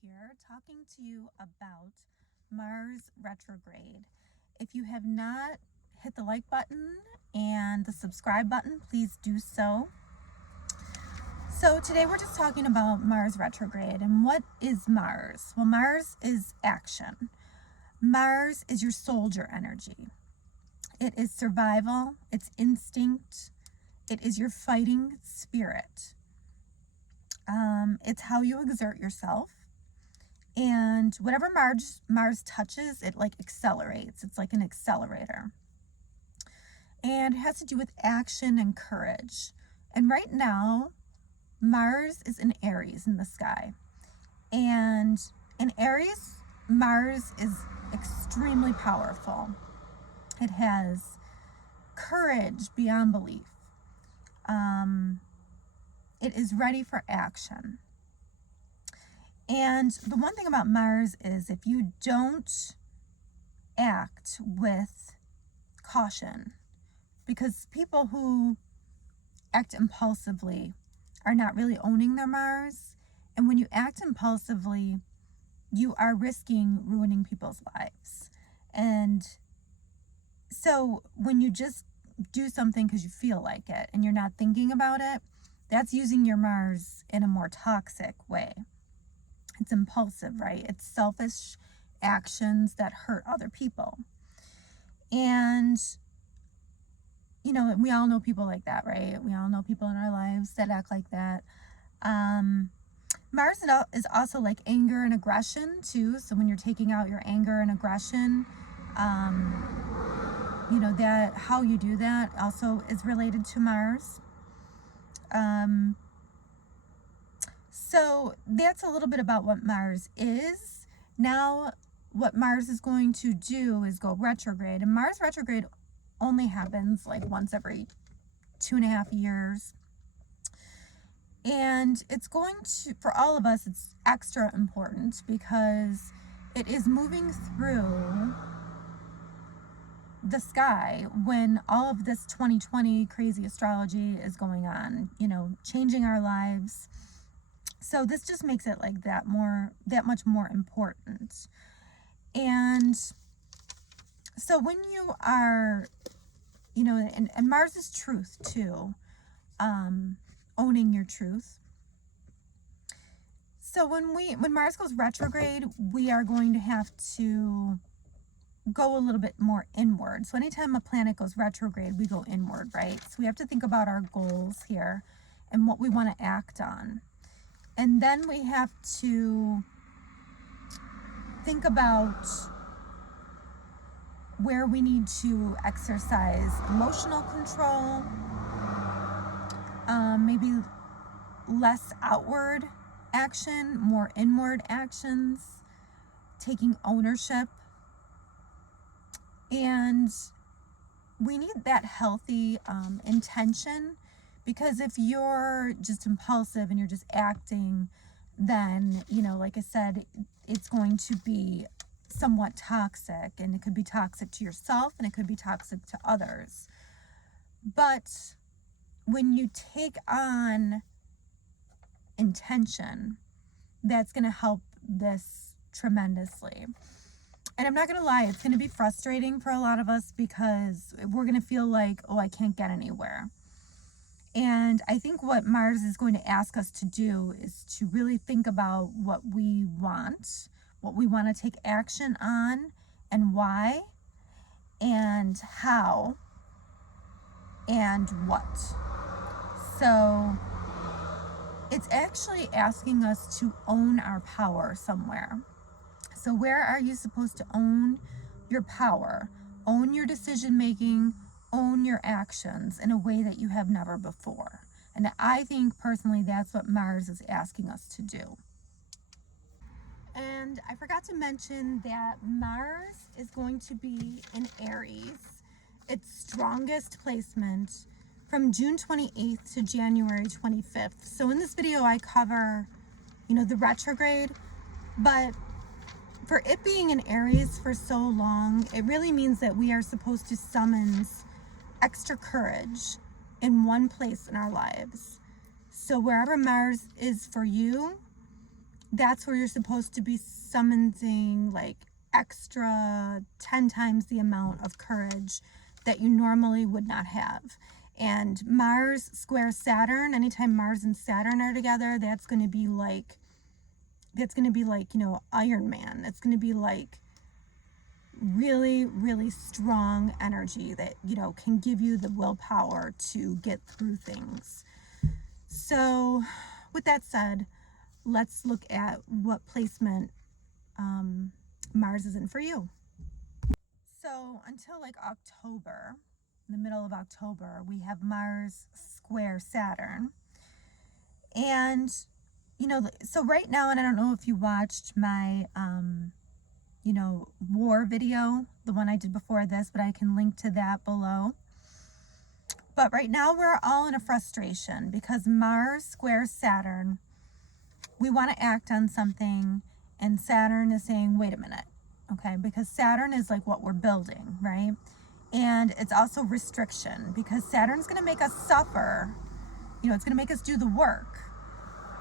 here, talking to you about Mars retrograde. If you have not hit the like button and the subscribe button, please do so. So today we're just talking about Mars retrograde. And what is Mars? Well, Mars is action. Mars is your soldier energy. It is survival, it's instinct, it is your fighting spirit. It's how you exert yourself. And whatever Mars touches, it like accelerates. It's like an accelerator. And it has to do with action and courage. And right now, Mars is in Aries in the sky. And in Aries, Mars is extremely powerful. It has courage beyond belief. It is ready for action. And the one thing about Mars is if you don't act with caution, because people who act impulsively are not really owning their Mars. And when you act impulsively, you are risking ruining people's lives. And so when you just do something because you feel like it and you're not thinking about it, that's using your Mars in a more toxic way. It's impulsive, right? It's selfish actions that hurt other people. And, you know, we all know people like that, right? We all know people in our lives that act like that. Mars is also like anger and aggression too. So when you're taking out your anger and aggression, you know, that how you do that also is related to Mars. So that's a little bit about what Mars is. Now, what Mars is going to do is go retrograde. And Mars retrograde only happens like once every 2.5 years. And it's going to, for all of us, it's extra important because it is moving through the sky when all of this 2020 crazy astrology is going on, you know, changing our lives. So this just makes it like that much more important. And so when you are, you know, and Mars is truth too, owning your truth. So when Mars goes retrograde, we are going to have to go a little bit more inward. So anytime a planet goes retrograde, we go inward, right? So we have to think about our goals here and what we want to act on. And then we have to think about where we need to exercise emotional control, maybe less outward action, more inward actions, taking ownership. And we need that healthy intention, because if you're just impulsive and you're just acting, then, you know, like I said, it's going to be somewhat toxic, and it could be toxic to yourself and it could be toxic to others. But when you take on intention, that's going to help this tremendously. And I'm not going to lie, it's going to be frustrating for a lot of us because we're going to feel like, oh, I can't get anywhere. And I think what Mars is going to ask us to do is to really think about what we want to take action on, and why, and how, and what. So it's actually asking us to own our power somewhere. So where are you supposed to own your power, own your decision making, own your actions in a way that you have never before? And I think personally that's what Mars is asking us to do. And I forgot to mention that Mars is going to be in Aries, its strongest placement, from June 28th to January 25th. So in this video I cover, you know, the retrograde, but for it being in Aries for so long, it really means that we are supposed to summon extra courage in one place in our lives. So wherever Mars is for you, that's where you're supposed to be summoning like extra 10 times the amount of courage that you normally would not have. And Mars square Saturn, anytime Mars and Saturn are together, that's going to be like, Iron Man. It's going to be like really, really strong energy that, can give you the willpower to get through things. So with that said, let's look at what placement Mars is in for you. So until like October, in the middle of October, we have Mars square Saturn. And, so right now, and I don't know if you watched my, war video, the one I did before this, but I can link to that below. But right now we're all in a frustration because Mars square Saturn, we want to act on something, and Saturn is saying, wait a minute, okay? Because Saturn is like what we're building, right? And it's also restriction because Saturn's going to make us suffer. It's going to make us do the work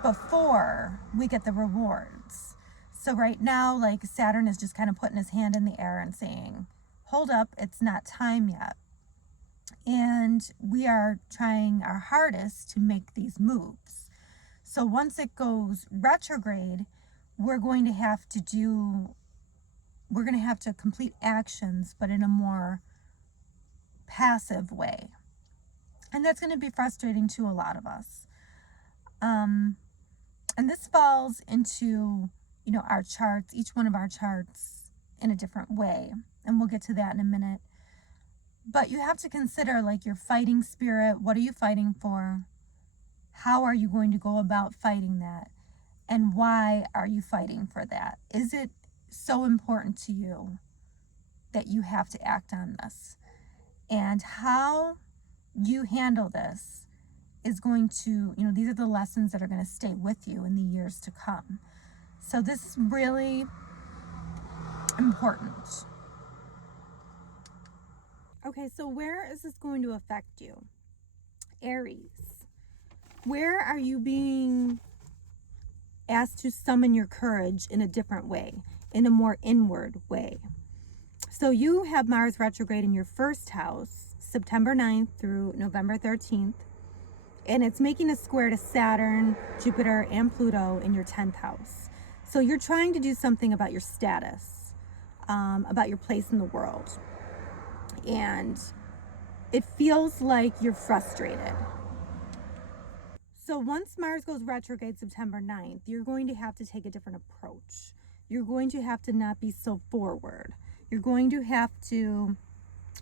before we get the rewards. So right now, like Saturn is just kind of putting his hand in the air and saying, hold up, it's not time yet. And we are trying our hardest to make these moves. So once it goes retrograde, we're going to have to complete actions, but in a more passive way. And that's going to be frustrating to a lot of us. And this falls into, our charts, each one of our charts in a different way. And we'll get to that in a minute. But you have to consider like your fighting spirit. What are you fighting for? How are you going to go about fighting that? And why are you fighting for that? Is it so important to you that you have to act on this? And how you handle this is going to, these are the lessons that are going to stay with you in the years to come. So this is really important. Okay, so where is this going to affect you? Aries. Where are you being asked to summon your courage in a different way, in a more inward way? So you have Mars retrograde in your first house, September 9th through November 13th. And it's making a square to Saturn, Jupiter, and Pluto in your 10th house. So you're trying to do something about your status, about your place in the world. And it feels like you're frustrated. So once Mars goes retrograde September 9th, you're going to have to take a different approach. You're going to have to not be so forward. You're going to have to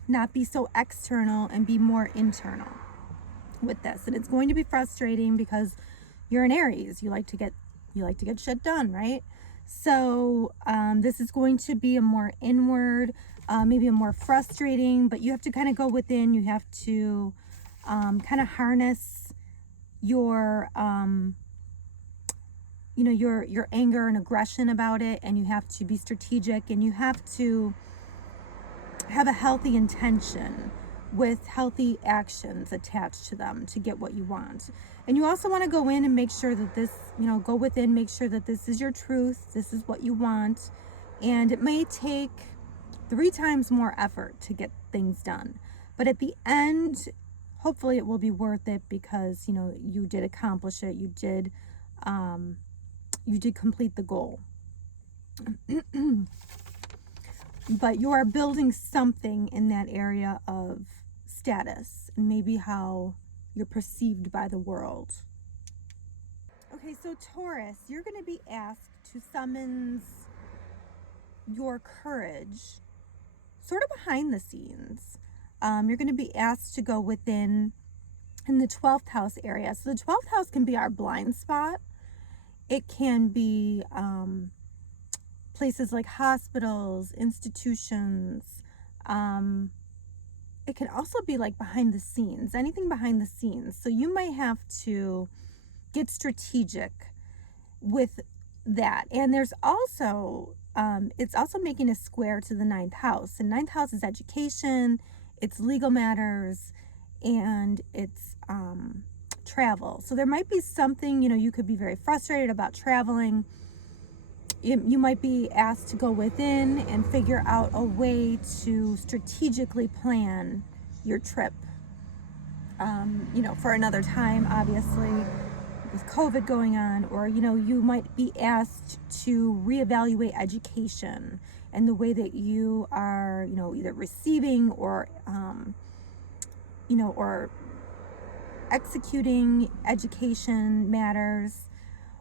not be so external and be more internal with this. And it's going to be frustrating because you're an Aries. You like to get shit done, right? So this is going to be a more inward, maybe a more frustrating, but you have to kind of go within. You have to kind of harness your your anger and aggression about it, and you have to be strategic, and you have to have a healthy intention with healthy actions attached to them to get what you want. And you also want to go in and make sure that this, go within, make sure that this is your truth, this is what you want. And it may take 3 times more effort to get things done, but at the end, hopefully it will be worth it because, you did accomplish it. You did complete the goal. But you are building something in that area of status and maybe how you're perceived by the world. Okay, so Taurus, you're going to be asked to summon your courage sort of behind the scenes. You're going to be asked to go within in the 12th house area. So the 12th house can be our blind spot. It can be places like hospitals, institutions. It can also be like behind the scenes, anything behind the scenes. So you might have to get strategic with that. And there's also, it's also making a square to the 9th house. And 9th house is education, it's legal matters, and it's travel. So there might be something, you could be very frustrated about traveling. You might be asked to go within and figure out a way to strategically plan your trip, for another time, obviously, with COVID going on, or, you might be asked to reevaluate education and the way that you are, either receiving or, or executing education matters.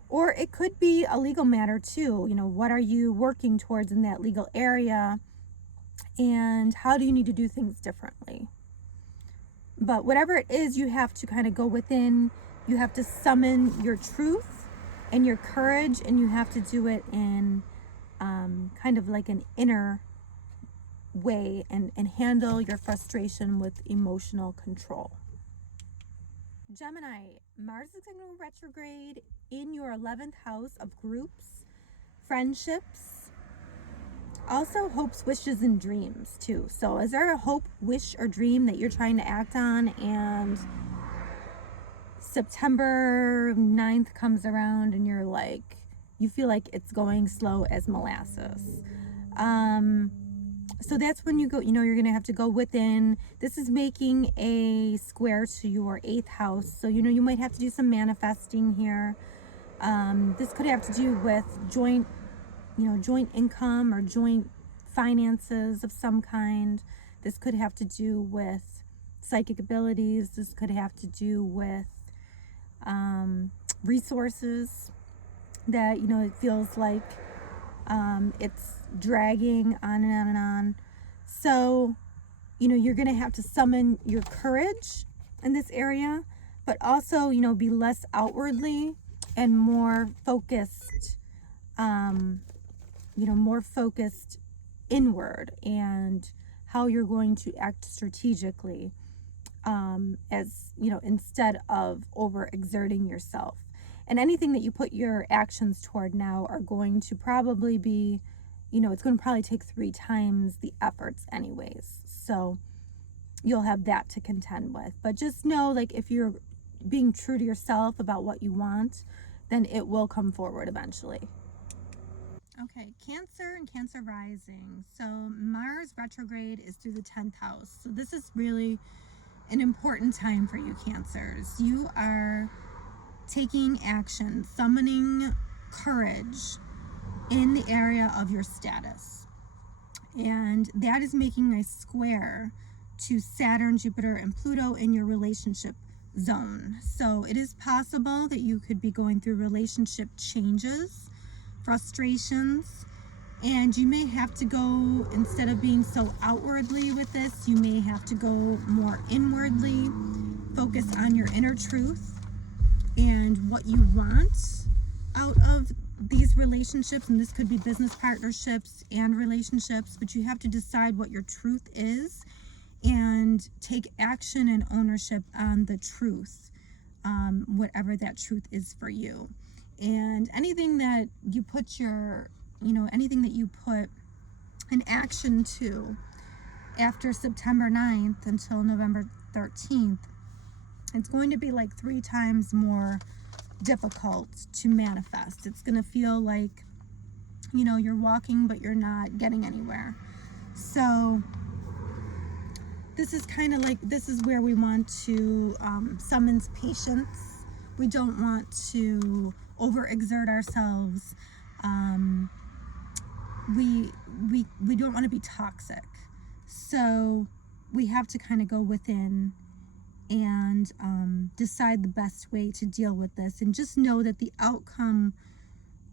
Or it could be a legal matter too. What are you working towards in that legal area? And how do you need to do things differently? But whatever it is, you have to kind of go within. You have to summon your truth and your courage, and you have to do it in kind of like an inner way, and handle your frustration with emotional control. Gemini, Mars is going to go retrograde in your 11th house of groups, friendships, also hopes, wishes, and dreams too. So is there a hope, wish, or dream that you're trying to act on, and September 9th comes around and you feel like it's going slow as molasses? So that's when you go, you're going to have to go within. This is making a square to your 8th house. So, you might have to do some manifesting here. This could have to do with joint income or joint finances of some kind. This could have to do with psychic abilities. This could have to do with resources that, it feels like it's dragging on and on and on. So, you're going to have to summon your courage in this area, but also, be less outwardly and more focused, more focused inward, and how you're going to act strategically, as, instead of overexerting yourself. And anything that you put your actions toward now are going to probably be, it's going to probably take 3 times the efforts anyways. So you'll have that to contend with. But just know, if you're being true to yourself about what you want, then it will come forward eventually. Okay, Cancer and Cancer rising. So Mars retrograde is through the 10th house. So this is really an important time for you, Cancers. You are taking action, summoning courage in the area of your status. And that is making a square to Saturn, Jupiter, and Pluto in your relationship zone. So it is possible that you could be going through relationship changes, frustrations, and you may have to go, instead of being so outwardly with this, you may have to go more inwardly, focus on your inner truth and what you want out of these relationships. And this could be business partnerships and relationships, but you have to decide what your truth is and take action and ownership on the truth, whatever that truth is for you. And anything that you put anything that you put an action to after September 9th until November 13th, it's going to be 3 times more difficult to manifest. It's going to feel like, you're walking, but you're not getting anywhere. So this is kind of this is where we want to summon patience. We don't want to overexert ourselves. We don't want to be toxic. So we have to kind of go within and decide the best way to deal with this, and just know that the outcome,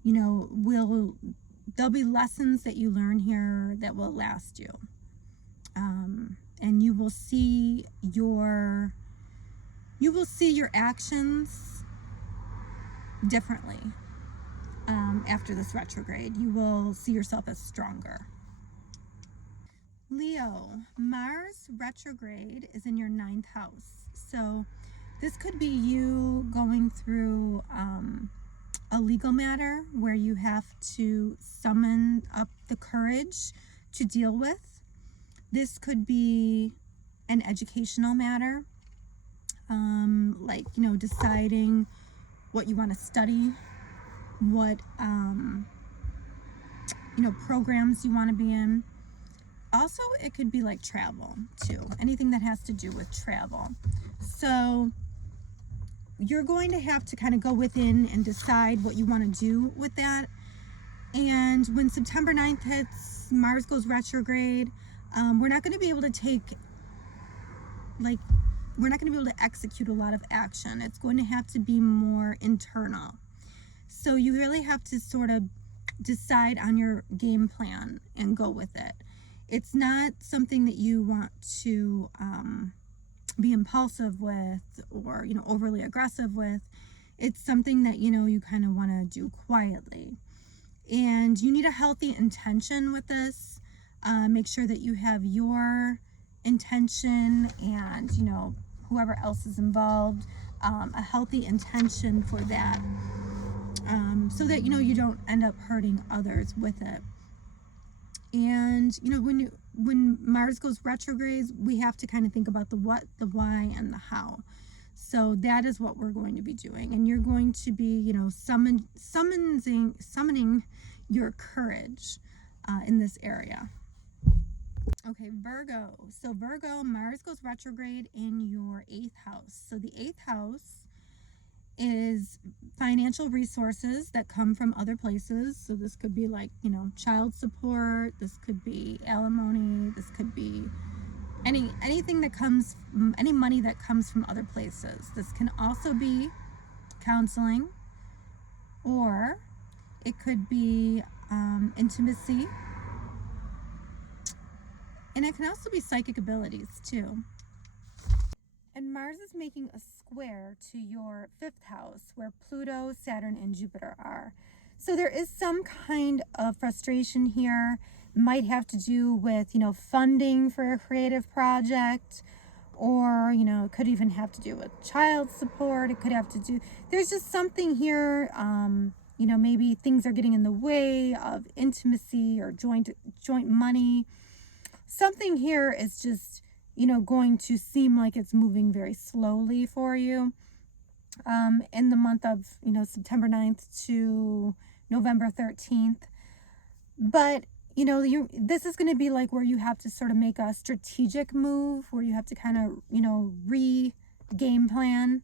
there'll be lessons that you learn here that will last you, and you will see your actions differently. After this retrograde, you will see yourself as stronger. Leo, Mars retrograde is in your 9th house. So this could be you going through a legal matter where you have to summon up the courage to deal with. This could be an educational matter, deciding what you want to study, what programs you want to be in. Also, it could be like travel too, anything that has to do with travel. So you're going to have to kind of go within and decide what you want to do with that. And when September 9th hits, Mars goes retrograde. We're not going to be able to execute a lot of action. It's going to have to be more internal. So you really have to sort of decide on your game plan and go with it. It's not something that you want to be impulsive with or, overly aggressive with. It's something that, you kind of want to do quietly. And you need a healthy intention with this. Make sure that you have your intention and, whoever else is involved, a healthy intention for that. So that, you don't end up hurting others with it. And, when Mars goes retrograde, we have to kind of think about the what, the why, and the how. So that is what we're going to be doing. And you're going to be, summoning your courage in this area. Okay, Virgo. So Virgo, Mars goes retrograde in your 8th house. So the 8th house is financial resources that come from other places. So this could be like, child support, this could be alimony, this could be anything that comes, any money that comes from other places. This can also be counseling, or it could be intimacy, and it can also be psychic abilities too. And Mars is making a square to your 5th house where Pluto, Saturn, and Jupiter are. So there is some kind of frustration here. Might have to do with, funding for a creative project, or, it could even have to do with child support. It could have to do, there's just something here, maybe things are getting in the way of intimacy or joint money. Something here is just, going to seem like it's moving very slowly for you in the month of, September 9th to November 13th. But, this is going to be like where you have to sort of make a strategic move, where you have to kind of, game plan.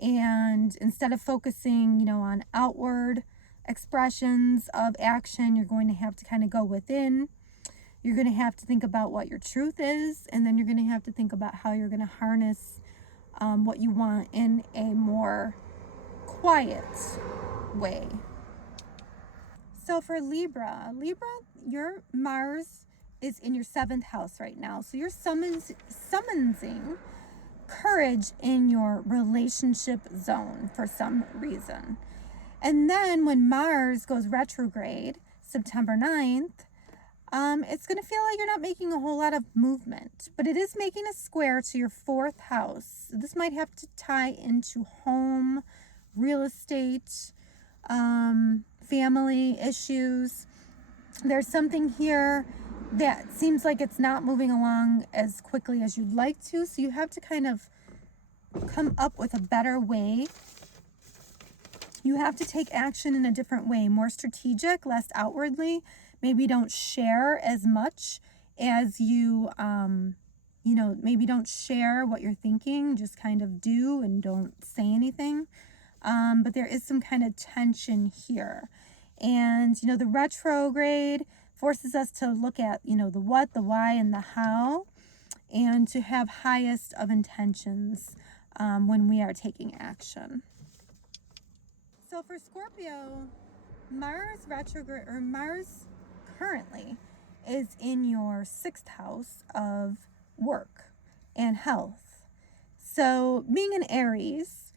And instead of focusing, on outward expressions of action, you're going to have to kind of go within. You're going to have to think about what your truth is, and then you're going to have to think about how you're going to harness what you want in a more quiet way. So for Libra, your Mars is in your 7th house right now. So you're summoning courage in your relationship zone for some reason. And then when Mars goes retrograde, September 9th, it's going to feel like you're not making a whole lot of movement, but it is making a square to your 4th house. This might have to tie into home, real estate, family issues. There's something here that seems like it's not moving along as quickly as you'd like to, so you have to kind of come up with a better way. You have to take action in a different way, more strategic, less outwardly. Maybe don't share as much as you, maybe don't share what you're thinking, just kind of do and don't say anything. But there is some kind of tension here. And, the retrograde forces us to look at, the what, the why, and the how, and to have highest of intentions when we are taking action. So for Scorpio, Mars retrograde, or Mars currently is in your 6th house of work and health. So being an Aries,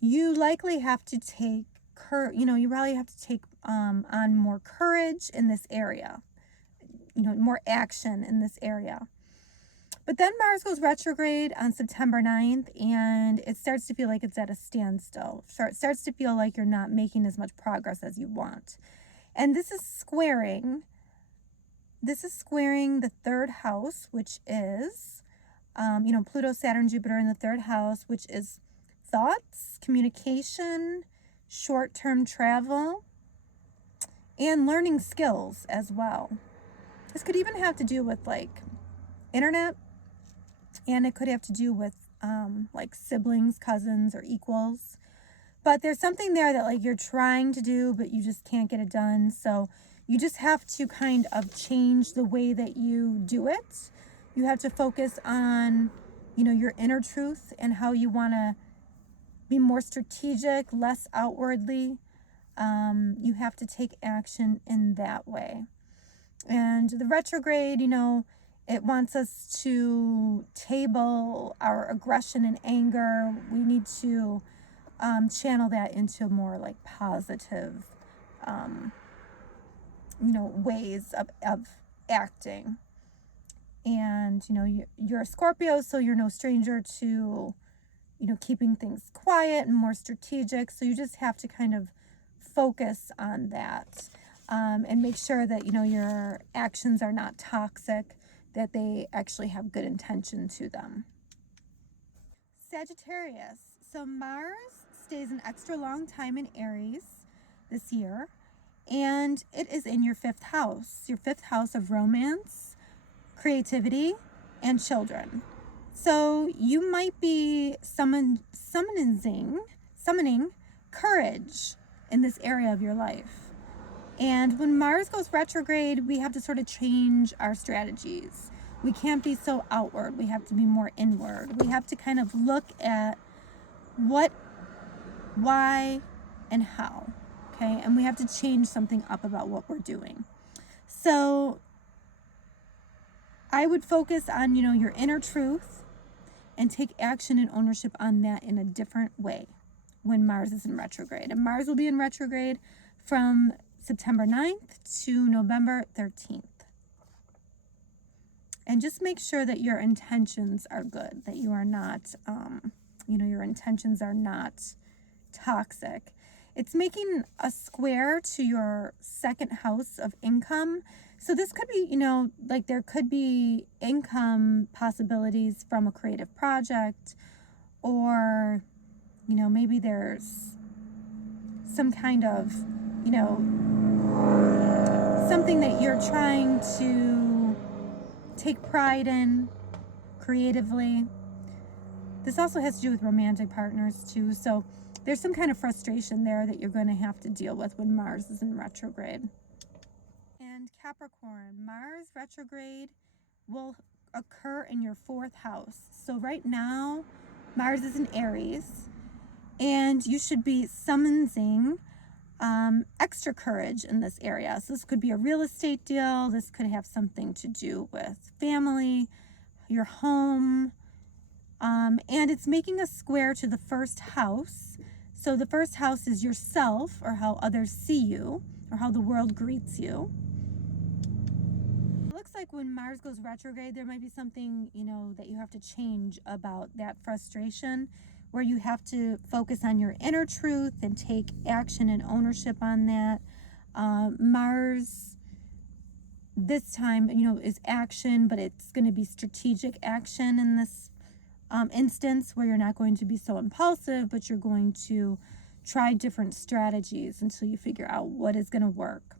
you likely have to take you probably have to take on more courage in this area, more action in this area. But then Mars goes retrograde on September 9th, and it starts to feel like it's at a standstill. It starts to feel like you're not making as much progress as you want. And this is squaring the 3rd house, which is, Pluto, Saturn, Jupiter in the 3rd house, which is thoughts, communication, short-term travel, and learning skills as well. This could even have to do with like internet, and it could have to do with like siblings, cousins, or equals. But there's something there that like you're trying to do, but you just can't get it done. So you just have to kind of change the way that you do it. You have to focus on, your inner truth and how you want to be more strategic, less outwardly. You have to take action in that way. And the retrograde, it wants us to table our aggression and anger. We need to channel that into more like positive, ways of acting. And, you're a Scorpio, so you're no stranger to, keeping things quiet and more strategic. So you just have to kind of focus on that, and make sure that, your actions are not toxic, that they actually have good intention to them. Sagittarius. So Mars stays an extra long time in Aries this year, and it is in your fifth house of romance, creativity, and children. So you might be summoning courage in this area of your life. And when Mars goes retrograde, we have to sort of change our strategies. We can't be so outward. We have to be more inward. We have to kind of look at what, why, and how. Okay? And we have to change something up about what we're doing. So I would focus on, your inner truth and take action and ownership on that in a different way when Mars is in retrograde. And Mars will be in retrograde from September 9th to November 13th. And just make sure that your intentions are good, that you are not, your intentions are not toxic. It's making a square to your second house of income. So this could be, like there could be income possibilities from a creative project, or, maybe there's some kind of, something that you're trying to take pride in creatively. This also has to do with romantic partners too. So there's some kind of frustration there that you're going to have to deal with when Mars is in retrograde. And Capricorn, Mars retrograde will occur in your fourth house. So right now, Mars is in Aries, and you should be summoning extra courage in this area. So this could be a real estate deal. This could have something to do with family, your home, and it's making a square to the first house. So the first house is yourself, or how others see you, or how the world greets you. It looks like when Mars goes retrograde, there might be something, that you have to change about that frustration, where you have to focus on your inner truth and take action and ownership on that. Mars this time, is action, but it's going to be strategic action in this instance, where you're not going to be so impulsive, but you're going to try different strategies until you figure out what is going to work.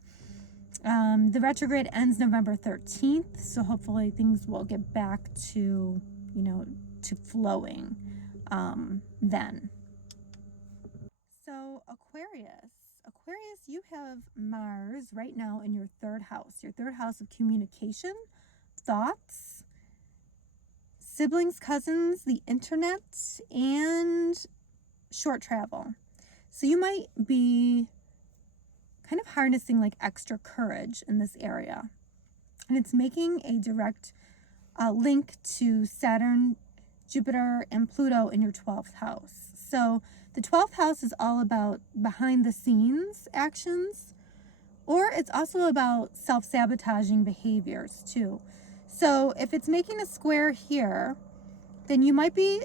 The retrograde ends November 13th, so hopefully things will get back to, to flowing then. So Aquarius, you have Mars right now in your third house of communication, thoughts, siblings, cousins, the internet, and short travel. So you might be kind of harnessing like extra courage in this area. And it's making a direct link to Saturn, Jupiter, and Pluto in your 12th house. So the 12th house is all about behind the scenes actions, or it's also about self-sabotaging behaviors too. So if it's making a square here, then you might be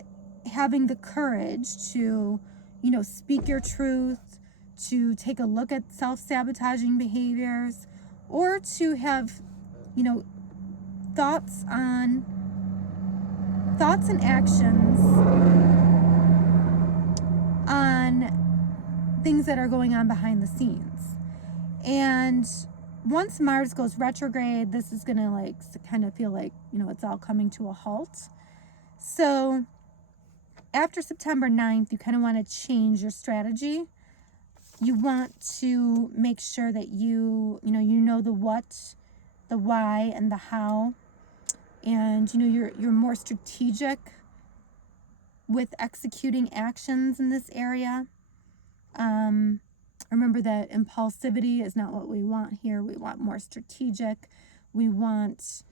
having the courage to, speak your truth, to take a look at self-sabotaging behaviors, or to have, thoughts and actions on things that are going on behind the scenes. And once Mars goes retrograde, this is going to like kind of feel like, it's all coming to a halt. So after September 9th, you kind of want to change your strategy. You want to make sure that you know the what, the why, and the how. And, you're more strategic with executing actions in this area. Remember that impulsivity is not what we want here. We want more strategic. We want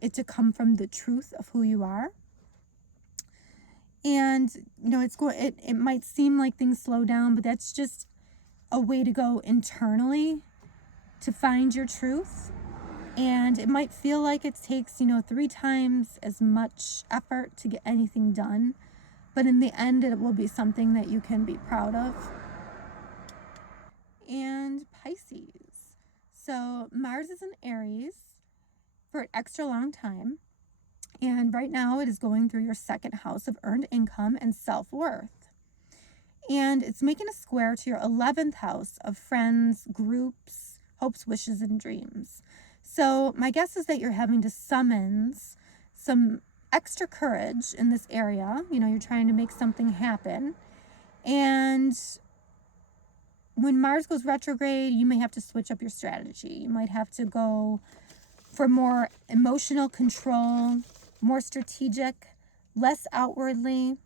it to come from the truth of who you are. And, it might seem like things slow down, but that's just a way to go internally to find your truth. And it might feel like it takes, 3 times as much effort to get anything done. But in the end, it will be something that you can be proud of. And Pisces. So Mars is in Aries for an extra long time. And right now it is going through your 2nd house of earned income and self-worth. And it's making a square to your 11th house of friends, groups, hopes, wishes, and dreams. So my guess is that you're having to summons some extra courage in this area. You're trying to make something happen. And when Mars goes retrograde, you may have to switch up your strategy. You might have to go for more emotional control, more strategic, less outwardly,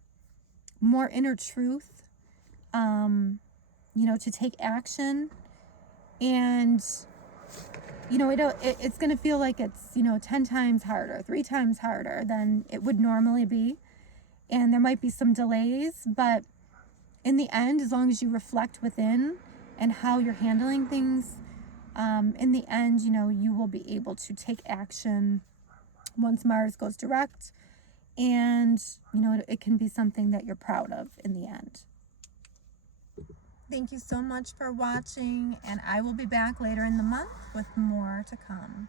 more inner truth, to take action. And, it's going to feel like it's, 10 times harder, 3 times harder than it would normally be. And there might be some delays, but in the end, as long as you reflect within and how you're handling things, in the end, you will be able to take action once Mars goes direct. And, it can be something that you're proud of in the end. Thank you so much for watching, and I will be back later in the month with more to come.